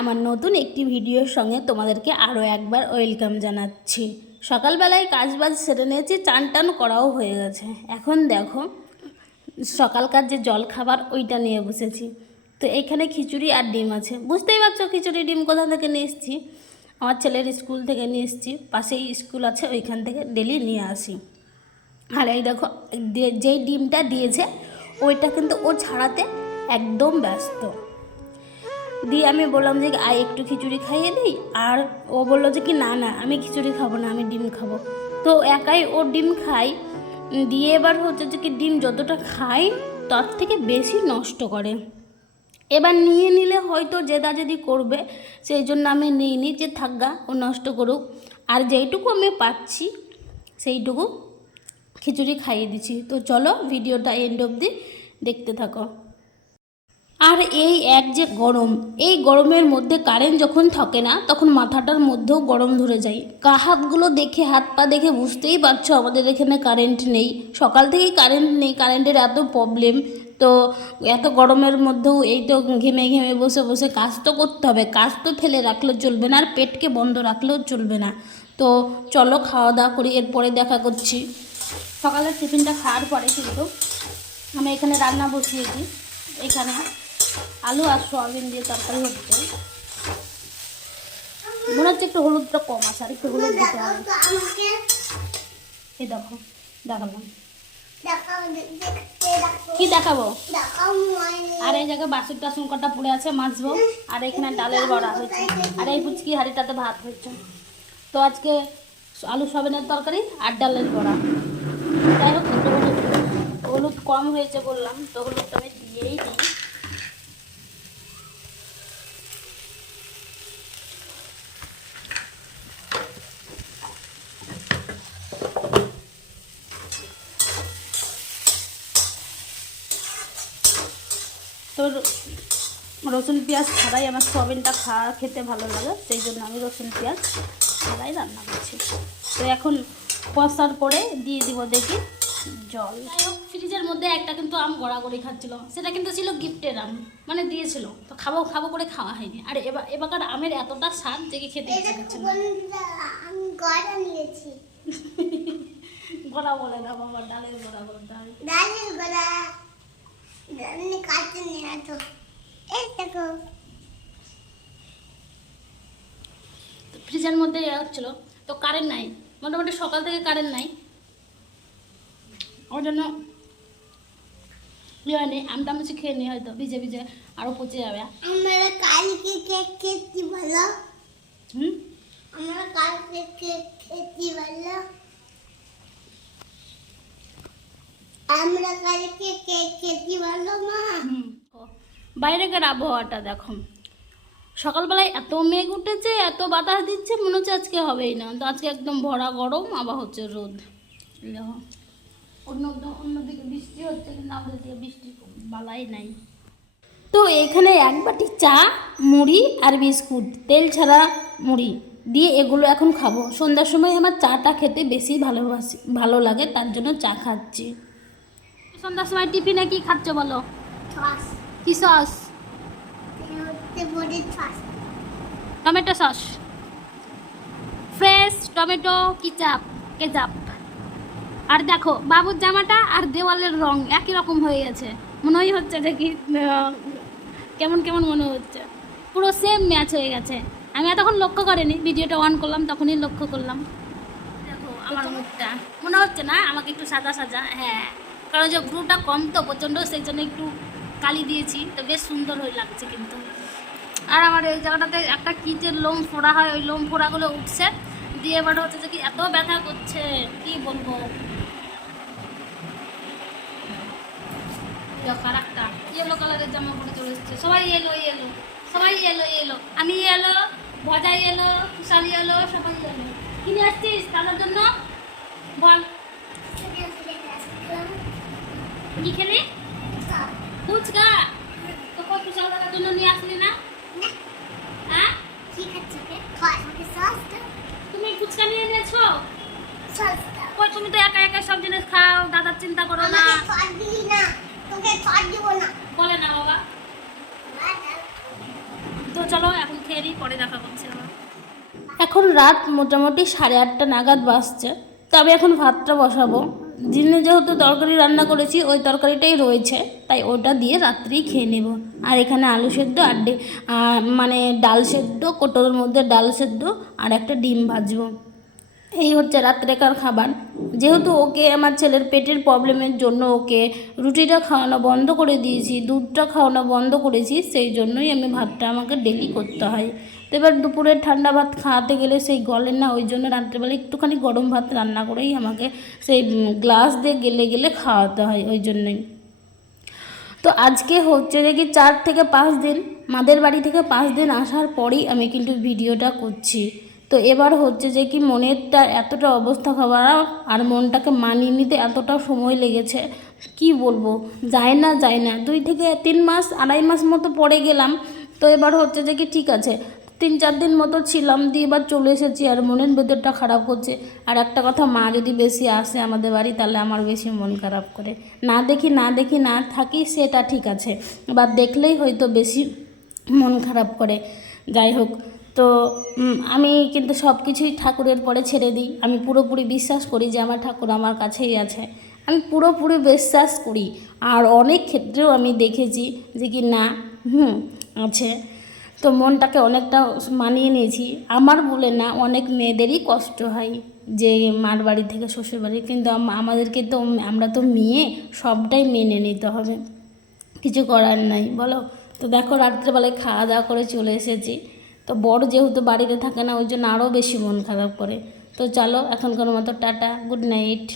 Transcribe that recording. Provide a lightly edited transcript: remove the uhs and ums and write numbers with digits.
আমার নতুন একটি ভিডিওর সঙ্গে তোমাদেরকে আরও একবার ওয়েলকাম জানাচ্ছি। সকালবেলায় কাজবাজ সেরে নিয়েছি, চান টান করাও হয়ে গেছে। এখন দেখো সকালকার যে জল খাবার ওইটা নিয়ে বসেছি। তো এখানে খিচুড়ি আর ডিম আছে, বুঝতেই পারছো খিচুড়ি ডিম কোথা থেকে নিয়ে এসেছি। আমার ছেলের স্কুল থেকে নিয়ে এসেছি, পাশেই স্কুল আছে, ওইখান থেকে ডেলি নিয়ে আসি। আর এই দেখো যেই ডিমটা দিয়েছে ওইটা কিন্তু ও ছাড়াতে একদম ব্যস্ত। দিয়ে আমি বললাম যে একটু খিচুড়ি খাইয়ে দিই, আর ও বললো যে কি না না আমি খিচুড়ি খাবো না, আমি ডিম খাবো। তো একাই ও ডিম খাই, দিয়ে এবার হচ্ছে যে কি ডিম যতটা খাই তার থেকে বেশি নষ্ট করে। এবার নিয়ে নিলে হয়তো জেদাজেদি করবে, সেই জন্য আমি নিইনি, যে থাকগা ও নষ্ট করুক। আর যেইটুকু আমি পাচ্ছি সেইটুকু খিচুড়ি খাইয়ে দিচ্ছি। তো চলো ভিডিওটা এন্ড অবধি দেখতে থাকো। আর এই এক যে গরম, এই গরমের মধ্যে কারেন্ট যখন থাকে না তখন মাথাটার মধ্যেও গরম ধরে যায়। হাতগুলো দেখে, হাত পা দেখে বুঝতেই পারছো আমাদের এখানে কারেন্ট নেই, সকাল থেকেই কারেন্ট নেই, কারেন্টের এত প্রবলেম। তো এত গরমের মধ্যেও এই তো ঘেমে ঘেমে বসে বসে কাজ তো করতে হবে, কাজ তো ফেলে রাখলেও চলবে না, আর পেটকে বন্ধ রাখলেও চলবে না। তো চলো খাওয়া দাওয়া করি, এরপরে দেখা করছি। সকালের টিফিনটা খাওয়ার পরে কিন্তু আমি এখানে রান্না বসিয়েছি। এখানে আলু আর সোয়াবিন দিয়ে তরকারি হচ্ছে। মনে হচ্ছে একটু হলুদটা কম আছে, আর একটু হলুদ দিতে হবে। এই দেখো দেখালাম, কি দেখাবো। আর এই জায়গায় বাসন টাসন কটা পড়ে আছে, মাজবো। আর এখানে ডালের বড়া হয়েছে, আর এই পুচকি হাঁড়িটাতে ভাত হচ্ছে। তো আজকে আলু সোয়াবিনের তরকারি আর ডালের বড়া। যাই হোক হলুদ কম হয়েছে বললাম, তো হলুদটা আমি দিয়েই দিই। তো রসুন পেঁয়াজ ছাড়াই আমার সোয়াবিনটা খেতে ভালো লাগে, সেই জন্য আমি রসুন পেঁয়াজ ছাড়াই রান্না করছি। তো এখন কষার পরে দিয়ে দিব দেখি জল। যাই হোক ফ্রিজের মধ্যে একটা কিন্তু আম গড়াগড়ি খাচ্ছিল, সেটা কিন্তু ছিল গিফটের আম, মানে দিয়েছিল। তো খাবো খাবো করে খাওয়া হয়নি। আর এবারকার আমের এতটা স্বাদ দেখে খেতে ইচ্ছে করছে না। গড়া বলে না বাবা, ডালের গড়া বলতে হয়। ডালের গড়া ফ্রিজের মধ্যে হচ্ছিল, তো কারেন্ট নাই, মোটামুটি সকাল থেকে কারেন্ট নাই, ওর জন্য ইয়ে হয়নি। আমটা আমি খেয়ে নিই, হয়তো ভিজে ভিজে আরো পচে যাবে। আমরা কালকে কেক খেতে ভালো, আমরা কালকে কেক খেতে ভালো, আমরা কালকে কেক খেতে ভালো মা। বাইরেকার আবহাওয়াটা দেখো, সকালবেলায় এত মেঘ উঠেছে, এত বাতাস দিচ্ছে, মনে হচ্ছে আজকে হবেই না। তো আজকে একদম ভরা গরম, আবার হচ্ছে রোদ। অন্যদিকে বৃষ্টি হচ্ছে, কিন্তু আমাদের দিকে বৃষ্টি বালাই নাই। তো এখানে এক বাটি চা, মুড়ি আর বিস্কুট, তেল ছাড়া মুড়ি দিয়ে এগুলো এখন খাবো। সন্ধ্যার সময় আমার চাটা খেতে বেশি ভালো লাগে, তার জন্য চা খাচ্ছি। সন্ধ্যার সময় টিফিনে কি খাচ্ছ বলো? কি sauce? Tomato sauce, fresh tomato ketchup. আর দেখো বাবুর জামাটা আর দেওয়ালের রং একই রকম হয়ে গেছে, মনেই হচ্ছে যে কি কেমন কেমন মনে হচ্ছে, পুরো সেম ম্যাচ হয়ে গেছে। আমি এতক্ষণ লক্ষ্য করিনি, ভিডিওটা অন করলাম তখনই লক্ষ্য করলাম। দেখো আমার মুখটা মনে হচ্ছে না আমাকে একটু সাদা সাদা? হ্যাঁ, কারণ যে ব্রুটা কম তো প্রচণ্ড, সেই জন্য একটু কালি দিয়েছি, তো বেশ সুন্দর হয়ে লাগছে কিন্তু। আর আমার এই জায়গাটাতে একটা কিচের লোম ফোড়া হয়, ওই লোম ফোড়াগুলো উঠছে, দিয়ে এবার হচ্ছে যে কি এত ব্যথা করছে কি বলবো। ফারাকটা ইয়েলো কালারের জামা পরে চলে এসছে, সবাই এলো, আমি এলো, ভজাই এলো, কুশালি এলো, সবাই এলো। কিনে আসছিস তাদের জন্য বল, কি খেলি? ফুচকা। তো কই কুশাল দাদার জন্য নিয়ে আসলি না? হ্যাঁ তুমি ফুচকা নিয়ে এনেছো? কই তুমি তো একা একা সব জিনিস খাও, দাদার চিন্তা করো না। বলে না বাবা। তো চলো এখন পরে দেখা করছি আবার। এখন রাত মোটামুটি 8:30 নাগাদ বাজছে। তো আমি এখন ভাতটা বসাবো। দিনে যেহেতু তরকারি রান্না করেছি ওই তরকারিটাই রয়েছে, তাই ওটা দিয়ে রাত্রেই খেয়ে নেব। আর এখানে আলু সেদ্ধ আর মানে ডাল সেদ্ধ, কোটোর মধ্যে ডাল সেদ্ধ আর একটা ডিম ভাজবো। এই হচ্ছে রাত্রেকার খাবার। যেহেতু ওকে আমার ছেলের পেটের প্রবলেমের জন্য ওকে রুটিটা খাওয়ানো বন্ধ করে দিয়েছি, দুধটা খাওয়ানো বন্ধ করেছি, সেই জন্যই আমি ভাতটা আমাকে ডেলি করতে হয়। তো এবার দুপুরে ঠান্ডা ভাত খাওয়াতে গেলে সেই গলে না, ওই জন্য রাত্রেবেলা একটুখানি গরম ভাত রান্না করেই আমাকে সেই গ্লাস দিয়ে গেলে গেলে খাওয়াতে হয়, ওই জন্যই। তো আজকে হচ্ছে যে কি 4 থেকে 5 দিন, মাদের বাড়ি থেকে 5 দিন আসার পরেই আমি কিন্তু ভিডিওটা করছি। তো এবার হচ্ছে যে কি মনেরটা এতটা অবস্থা খারাপ আর মনটাকে মানিয়ে নিতে এতটা সময় লেগেছে, কি বলবো, যায় না 2 থেকে 3 মাস 2.5 মাস মতো পরে গেলাম। তো এবার হচ্ছে যে কি ঠিক আছে 3-4 দিন মতো ছিলাম, দিয়ে এবার চলে এসেছি আর মনের ভেতরটা খারাপ করছে। আর একটা কথা, মা যদি বেশি আসে আমাদের বাড়ি তাহলে আমার বেশি মন খারাপ করে। না দেখি না থাকি সেটা ঠিক আছে, এবার দেখলেই হয়তো বেশি মন খারাপ করে। যাই হোক, তো আমি কিন্তু সব কিছুই ঠাকুরের পরে ছেড়ে দিই। আমি পুরোপুরি বিশ্বাস করি যে আমার ঠাকুর আমার কাছেই আছে, আমি পুরোপুরি বিশ্বাস করি। আর অনেক ক্ষেত্রেও আমি দেখেছি যে কি না আছে। তো মনটাকে অনেকটা মানিয়ে নিয়েছি। আমার বলে না, অনেক মেয়েদেরই কষ্ট হয় যে মার বাড়ি থেকে শ্বশুর বাড়ি, কিন্তু আমাদেরকে তো, আমরা তো মেয়ে, সবটাই মেনে নিতে হবে, কিছু করার নাই বলো। তো দেখো রাত্রেবেলায় খাওয়া দাওয়া করে চলে এসেছি। তো বড় যেহেতু বাড়িতে থাকে না, ওই জন্য আরও বেশি মন খারাপ করে। তো চলো এখনকার মতো টাটা, গুড নাইট।